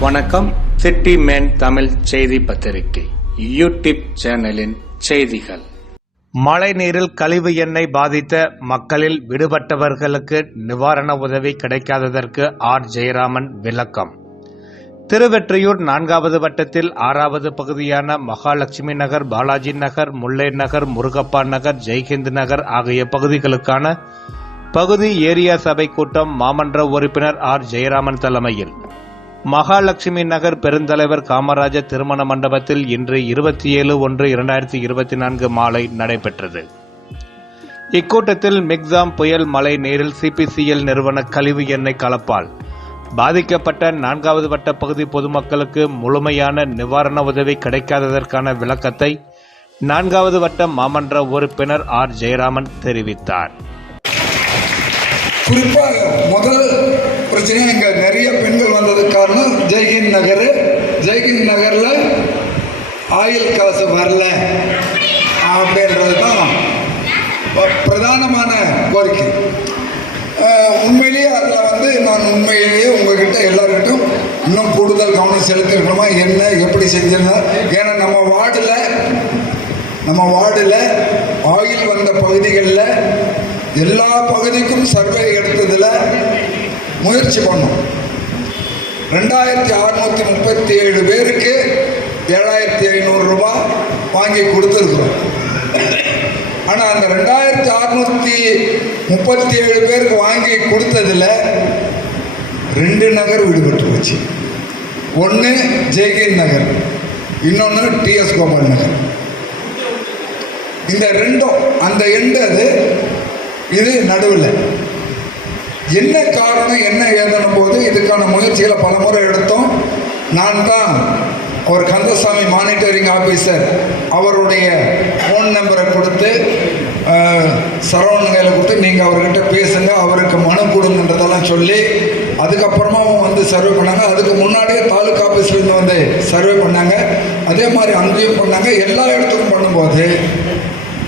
வணக்கம். City man Tamil செய்தி பத்திரிகை. யூடியூப் சேனலின் செய்திகள். மழைநீரில் கழிவு எண்ணெய் பாதித்த மக்களில் விடுபட்டவர்களுக்கு நிவாரண உதவி கிடைக்காததற்கு ஆர். ஜெயராமன் விளக்கம். திருவெற்றியூர் நான்காவது வட்டத்தில் ஆறாவது பகுதியான மகாலட்சுமி நகர் பாலாஜி நகர் முல்லை நகர் முருகப்பா நகர் ஜெய்ஹிந்த் நகர் ஆகிய பகுதிகளுக்கான பகுதி ஏரியா சபை கூட்டம் மாமன்ற உறுப்பினர் ஆர். ஜெயராமன் தலைமையில். மகாலட்சுமி நகர் பெருந்தலைவர் காமராஜர் திருமண மண்டபத்தில் இன்று இருபத்தி ஏழு ஒன்று இரண்டாயிரத்தி இருபத்தி நான்கு மாலை நடைபெற்றது. இக்கூட்டத்தில் மிக்ஸாம் புயல் மழை நீரில் சிபிசிஎல் நிறுவன கழிவு எண்ணெய் கலப்பால். பாதிக்கப்பட்ட நான்காவது வட்ட பகுதி பொதுமக்களுக்கு முழுமையான நிவாரண உதவி கிடைக்காததற்கான விளக்கத்தை நான்காவது வட்ட மாமன்ற உறுப்பினர் ஆர். ஜெயராமன் தெரிவித்தார். குறிப்பாக முதல் பிரச்சனை எங்க நிறைய பெண் வந்ததுக்கு காரணம் ஜெய்ஹிந்த் நகர். ஜெய்ஹிந்த் நகரில் ஆயில் காசு வரல. அப்படின்றது தான் பிரதானமான கோரிக்கை. உண்மையிலேயே அதில் வந்து நான் உண்மையிலேயே உங்ககிட்ட எல்லாருக்கிட்டும் இன்னும் கூடுதல் கவனம் செலுத்திருக்கணுமா? என்ன எப்படி செஞ்சிருந்தா? ஏன்னா நம்ம வார்டில் நம்ம வார்டில் ஆயில் வந்த பகுதிகளில் எல்லா பகுதிக்கும் சர்வே எடுத்ததில் முயற்சி பண்ணோம். ரெண்டாயிரத்தி அறுநூத்தி முப்பத்தி ஏழு பேருக்கு ஏழாயிரத்தி ஐநூறு ரூபாய் வாங்கி கொடுத்துருக்குறோம். ஆனால் அந்த ரெண்டாயிரத்தி அறுநூத்தி முப்பத்தி ஏழு பேருக்கு வாங்கி கொடுத்ததில் ரெண்டு நகர் விடுபட்டு போச்சு. ஒன்று ஜெய்கின் நகர் இன்னொன்று டிஎஸ் கோபால் நகர். இந்த ரெண்டும் அந்த எண்டு அது இது நடுவில். என்ன காரணம் என்ன ஏதனும் போது இதுக்கான முயற்சிகளை பல முறை எடுத்தோம். நான் தான் அவர் கந்தசாமி மானிட்டரிங் ஆஃபீஸர் அவருடைய ஃபோன் நம்பரை கொடுத்து சரவணங்களை கொடுத்து நீங்கள் அவர்கிட்ட பேசுங்க அவருக்கு மனு கொடுங்கன்றதெல்லாம் சொல்லி அதுக்கப்புறமா அவங்க வந்து சர்வே பண்ணாங்க. அதுக்கு முன்னாடியே தாலுக்கா ஆஃபீஸ்லேருந்து வந்து சர்வே பண்ணாங்க. அதே மாதிரி அங்கேயும் பண்ணாங்க. எல்லா இடத்துக்கும் பண்ணும்போது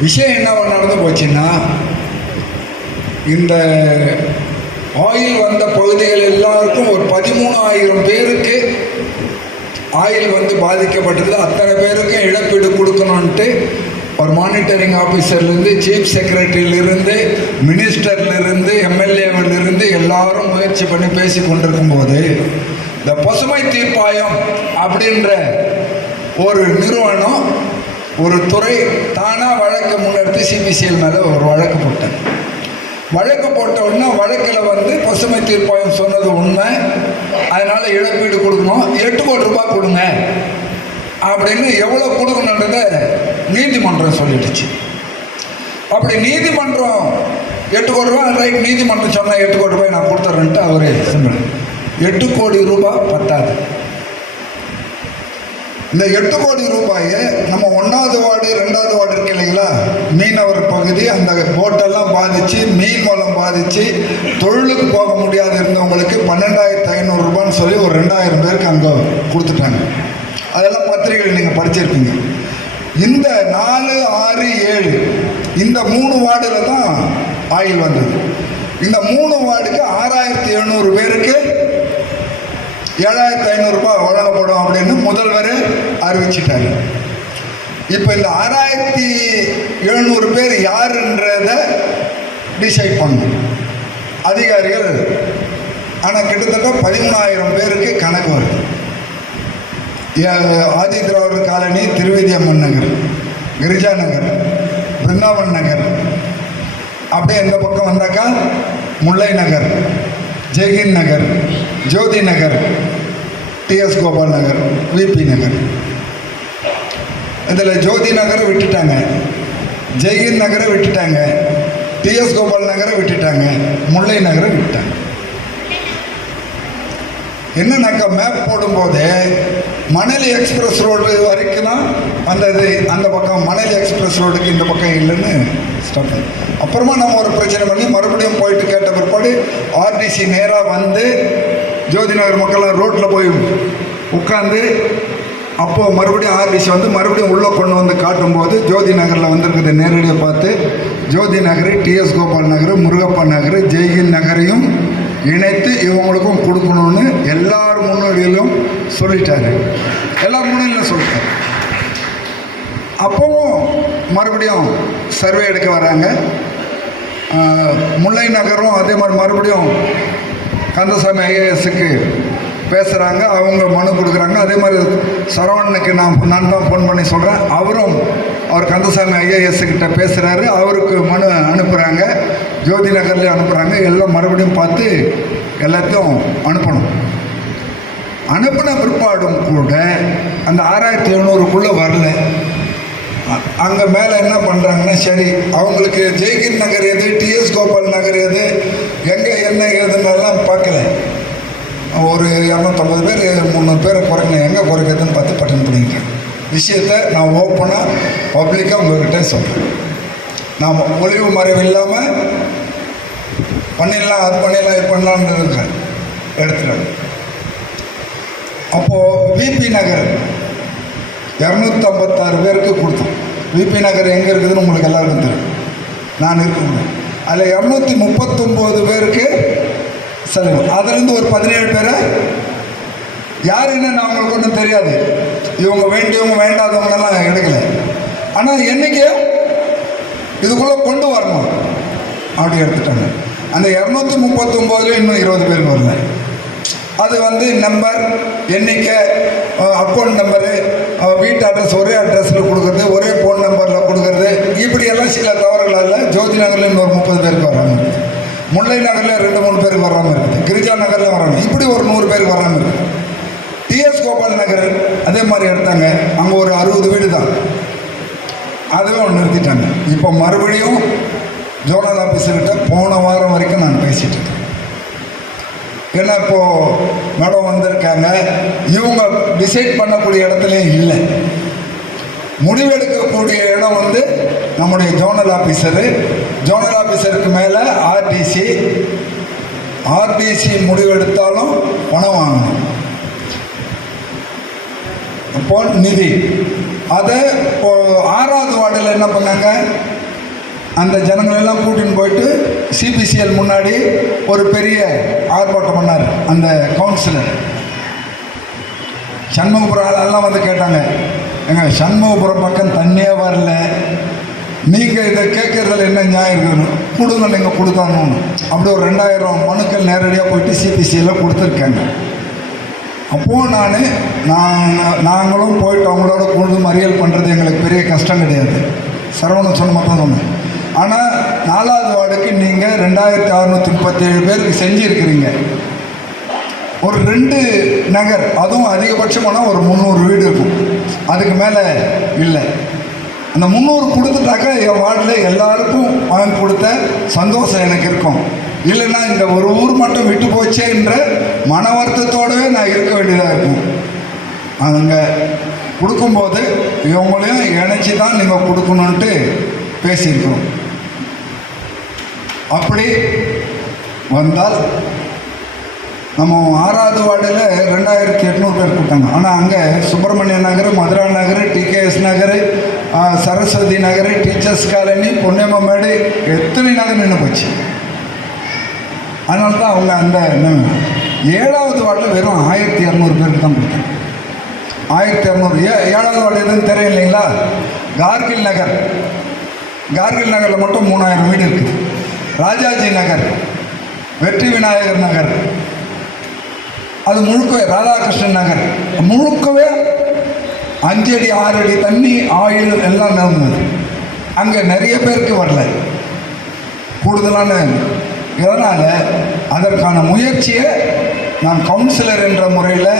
விஷயம் என்ன நடந்து போச்சுன்னா இந்த ஆயில் வந்த பகுதிகள் எல்லாருக்கும் ஒரு பதிமூணாயிரம் பேருக்கு ஆயில் வந்து பாதிக்கப்பட்டது. அத்தனை பேருக்கும் இழப்பீடு கொடுக்கணுன்ட்டு ஒரு மானிட்டரிங் ஆஃபீஸர்லேருந்து சீஃப் செக்ரட்டரியிலிருந்து மினிஸ்டர்லேருந்து எம்எல்ஏவிலிருந்து எல்லாரும் முயற்சி பண்ணி பேசி கொண்டிருக்கும் போது இந்த பசுமை தீர்ப்பாயம் அப்படின்ற ஒரு நிறுவனம் ஒரு துறை தானாக வழக்கு முன்னெடுத்து சிபிசிஎல் மேலே ஒரு வழக்கு போட்டேன் வழக்கு போட்ட உடனே வழக்கில் வந்து பசுமை தீர்ப்பாயம் சொன்னது உண்மை. அதனால் இழப்பீடு கொடுக்கணும். எட்டு கோடி ரூபாய் கொடுங்க. அப்படின்னு எவ்வளோ கொடுக்கணுன்றத நீதிமன்றம் சொல்லிடுச்சு. அப்படி நீதிமன்றம் எட்டு கோடி ரூபாய் ரைட் நீதிமன்றம் சொன்னால் எட்டு கோடி ரூபாய் நான் கொடுத்துட்றேன்ட்டு அவரே சொன்னார் எட்டு கோடி ரூபாய் பத்தாது. இந்த எட்டு கோடி ரூபாயை நம்ம ஒன்றாவது வார்டு ரெண்டாவது வார்டு இருக்கு இல்லைங்களா? மீனவர் பகுதி அந்த போட்டெல்லாம் பாதிச்சு மீன் மூலம் பாதிச்சு தொழிலுக்கு போக முடியாது இருந்தவங்களுக்கு பன்னெண்டாயிரத்து ஐநூறு ரூபான்னு சொல்லி ஒரு ரெண்டாயிரம் பேருக்கு அங்கே கொடுத்துட்டாங்க. அதெல்லாம் பத்திரிகைகள் நீங்கள் படிச்சிருக்கீங்க இந்த நாலு ஆறு ஏழு இந்த மூணு வார்டில் தான் ஆயில் வந்தது. இந்த மூணு வார்டுக்கு ஆறாயிரத்தி எழுநூறு பேருக்கு ஏழாயிரத்தி ஐநூறுரூபா வழங்கப்படும் அப்படின்னு முதல்வர் அறிவிச்சிட்டாரு. இப்போ இந்த ஆறாயிரத்தி எழுநூறு பேர் யாருன்றத டிசைட் பண்ணும் அதிகாரிகள் ஆனால் கிட்டத்தட்ட பதிமூணாயிரம் பேருக்கு கணக்கு வருது. ஆதி திராவிடர் காலனி திருவேதியம்மன் நகர் கிரிஜா நகர் பிருந்தாவன் நகர் அப்படியே இந்த பக்கம் வந்தாக்கா Mullai Nagar jegging Nagar Jothi Nagar TS Gopal Nagar VP Nagar. இதில் ஜோதி நகரை விட்டுட்டாங்க. ஜெயின் நகரை விட்டுட்டாங்க. டிஎஸ் கோபால் நகரை விட்டுட்டாங்க. முல்லை நகரை விட்டுட்டாங்க என்னன்னாக்கா மேப் போடும்போது மணலி எக்ஸ்பிரஸ் ரோடு வரைக்கும் தான் வந்தது அந்த பக்கம் மணலி எக்ஸ்பிரஸ் ரோடுக்கு இந்த பக்கம் இல்லைன்னு ஸ்டாப் அப்புறமா நம்ம ஒரு பிரச்சனை பண்ணி மறுபடியும் போயிட்டு கேட்ட பிற்பாடு ஆர்டிசி நேராக வந்து ஜோதி நகர் மக்கள்லாம் ரோட்டில் போய் உட்காந்து அப்போது மறுபடியும் ஆர்டிசி வந்து மறுபடியும் உள்ளே கொண்டு வந்து காட்டும்போது ஜோதி நகரில் வந்திருக்கிறத நேரடியாக பார்த்து ஜோதி நகர் டிஎஸ் கோபால் நகர் முருகப்பா நகர் ஜெய்கில் நகரையும் இணைத்து இவங்களுக்கும் கொடுக்கணும்னு எல்லார் முன்னாடியிலும் சொல்லிட்டாரு. எல்லா முன்னோடியிலும் சொல்லிட்டாரு. அப்போவும் மறுபடியும் சர்வே எடுக்க வராங்க. முல்லை நகரும் அதே மாதிரி மறுபடியும் கந்தசாமி ஐஏஎஸ்க்கு பேசுகிறாங்க அவங்க மனு கொடுக்குறாங்க. அதே மாதிரி சரவணனுக்கு நான் நான் தான் ஃபோன் பண்ணி சொல்கிறேன் அவரும் அவர் கந்தசாமி ஐஏஎஸ்கிட்ட பேசுகிறாரு அவருக்கு மனு அனுப்புகிறாங்க ஜோதி நகர்லேயும் அனுப்புகிறாங்க எல்லாம் மறுபடியும் பார்த்து எல்லாத்தையும் அனுப்பணும். அனுப்பின பிற்பாடும் கூட அந்த ஆறாயிரத்தி எழுநூறுக்குள்ளே வரல. அங்கே மேலே என்ன பண்ணுறாங்கன்னா சரி அவங்களுக்கு ஜெய்கிர் நகர் எது டிஎஸ் கோபால் நகர் எது எங்கே என்ன ஏதுன்னெல்லாம் பார்க்கல. ஒரு இரநூத்தம்பது பேர் முந்நூறு பேரை குறைக்கணும். எங்கே குறைக்கிறதுன்னு பார்த்து பட்டன் பண்ணிக்கிட்டேன் விஷயத்த நான் ஓப்பனாக பப்ளிக்காக உங்கள்கிட்ட சொல்கிறேன் நாம் ஒளிவு மறைவு இல்லாமல் பண்ணிடலாம் அது பண்ணிடலாம் இது பண்ணலான்னு இருக்கேன் எடுத்துட்டேன் அப்போது விபி நகர் இரநூத்தம்பத்தாறு பேருக்கு கொடுத்தோம். விபி நகர் எங்கே இருக்குதுன்னு உங்களுக்கு எல்லாருக்கும் தெரியும். நான் இருக்கேன் அதில் இரநூத்தி முப்பத்தொம்போது பேருக்கு செலவு. அதுலேருந்து ஒரு பதினேழு பேரை யார் என்னன்னு அவங்களுக்கு ஒன்றும் தெரியாது. இவங்க வேண்டியவங்க வேண்டாதவங்கெல்லாம் எடுக்கல. ஆனால் என்னைக்கு இதுக்குள்ளே கொண்டு வரணும் அப்படி எடுத்துட்டாங்க. அந்த இரநூத்தி முப்பத்தொம்போதுல இன்னும் இருபது பேர் வரல. அது வந்து நம்பர் எண்ணிக்கை அக்கௌண்ட் நம்பரு வீட்டு அட்ரஸ் ஒரே அட்ரஸில் கொடுக்குறது ஒரே ஃபோன் நம்பரில் கொடுக்குறது. இப்படியெல்லாம் சில தவறுகளால் ஜோதி நகரில் இன்னொரு முப்பது பேருக்கு வராமல் இருக்குது முல்லை நகரில் ரெண்டு மூணு பேருக்கு வராமல் இருக்குது கிரிஜா நகரில் வராங்க. இப்படி ஒரு நூறு பேருக்கு வராமல் இருக்குது டிஎஸ் கோபால் நகர் அதே மாதிரி எடுத்தாங்க. அங்கே ஒரு அறுபது வீடு தான். அதுவே ஒன்று நிறுத்திட்டாங்க. இப்போ மறுபடியும் ஜோனல் ஆஃபீஸர்கிட்ட போன வாரம் வரைக்கும் நான் பேசிகிட்டு இருக்கேன். ஏன்னா இப்போது மேடம் வந்திருக்காங்க. இவங்க டிசைட் பண்ணக்கூடிய இடத்துலையும் இல்லை. முடிவெடுக்கக்கூடிய இடம் வந்து நம்முடைய ஜோனல் ஆஃபீஸரு ஜோனல் ஆஃபீஸருக்கு மேலே ஆர்டிசி ஆர்டிசி முடிவெடுத்தாலும் பணம் வாங்கணும். அப்போ நிதி. அதை இப்போ ஆறாவது வார்டில் என்ன பண்ணாங்க? அந்த ஜனங்களெல்லாம் கூட்டின்னு போயிட்டு சிபிசிஎல் முன்னாடி ஒரு பெரிய ஆர்ப்பாட்டம் பண்ணார் அந்த கவுன்சிலர் சண்முகபுரம் ஆளெல்லாம் வந்து கேட்டாங்க. எங்க சண்முகபுரம் பக்கம் தண்ணியே வரல. நீங்கள் இதை கேட்கறதுல என்ன நியாயம் இருக்கணும் கொடுங்க நீங்கள் கொடுத்தாங்கன்னு அப்படி ஒரு ரெண்டாயிரம் மனுக்கள் நேரடியாக போயிட்டு சிபிசியில் கொடுத்துருக்காங்க. அப்போது நான் நாங்கள் நாங்களும் போயிட்டு அவங்களோட கொண்டு மறியல் பண்ணுறது எங்களுக்கு பெரிய கஷ்டம் கிடையாது. சரவணன் சொன்ன மட்டும் சொன்னேன். ஆனால் நாலாவது வார்டுக்கு நீங்கள் ரெண்டாயிரத்தி அறுநூற்றி முப்பத்தேழு பேருக்கு செஞ்சுருக்கிறீங்க. ஒரு ரெண்டு நகர் அதுவும் அதிகபட்சமான ஒரு முந்நூறு வீடு இருக்கும். அதுக்கு மேலே இல்லை. அந்த முந்நூறு கொடுத்துட்டாக்கா என் வார்டில் எல்லாருக்கும் வாங்கி கொடுத்த சந்தோஷம் எனக்கு இருக்கும். இல்லைன்னா இந்த ஒரு ஊர் மட்டும் விட்டு போச்சேன்ற மன வருத்தத்தோடவே நான் இருக்க வேண்டியதாக இருக்கும். அங்கே கொடுக்கும்போது இவங்களையும் இணைச்சி தான் நீங்கள் கொடுக்கணுன்ட்டு பேசியிருக்கிறோம் அப்படி வந்தால் நம்ம ஆறாவது வார்டில் ரெண்டாயிரத்தி எட்நூறு பேர் கூட்டாங்க ஆனால் அங்கே Subramaniya Nagar Madhura Nagar TKS Nagar Saraswathi Nagar teachers colony Ponniyammedu எத்தனை நகர் நின்று போச்சு. அதனால தான் அவங்க அந்த என்ன- ஏழாவது வார்டில் வெறும் ஆயிரத்தி இரநூறு பேருக்கு தான் கொடுத்தாங்க ஆயிரத்தி இரநூறு ஏ ஏழாவது வார்டு எதுன்னு தெரியும் இல்லைங்களா? கார்கில் நகர். கார்கில் நகரில் மட்டும் மூணாயிரம் வீடு இருக்குது. ராஜாஜி நகர் வெற்றி விநாயகர் நகர் அது முழுக்கவே ராதாகிருஷ்ணன் நகர். முழுக்கவே அஞ்சு அடி ஆறு அடி தண்ணி ஆயில் எல்லாம் நிரம்புது. அங்கே நிறைய பேருக்கு வரல. கூடுதலான இதனால் அதற்கான முயற்சியை நான் கவுன்சிலர் என்ற முறையில்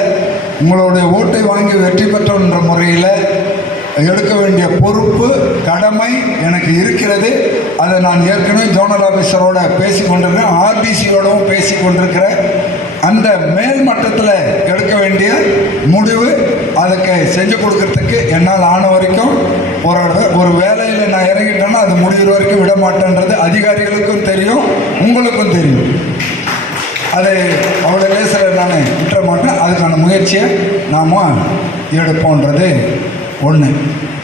உங்களுடைய ஓட்டை வாங்கி வெற்றி பெற்றோம் என்ற முறையில் எடுக்க வேண்டிய பொறுப்பு கடமை எனக்கு இருக்கிறது. அதை நான் ஏற்கனவே ஜோனல் ஆஃபீஸரோட பேசி கொண்டிருக்கிறேன் ஆர்டிசியோடவும் பேசி கொண்டிருக்கிறேன் அந்த மேல் மட்டத்தில் எடுக்க வேண்டிய முடிவு அதுக்கு செஞ்சு கொடுக்கறதுக்கு என்னால் ஆன வரைக்கும் ஒரு ஒரு வேலையில் நான் இறங்கிட்டேன்னா அது முடிகிற வரைக்கும் விட மாட்டேன்றது அதிகாரிகளுக்கும் தெரியும் உங்களுக்கும் தெரியும். அதை அவ்வளோ லேசில் நான் விட்டுற மாட்டேன். அதுக்கான முயற்சியை நாம் எடுப்போன்றது. ஒன்று.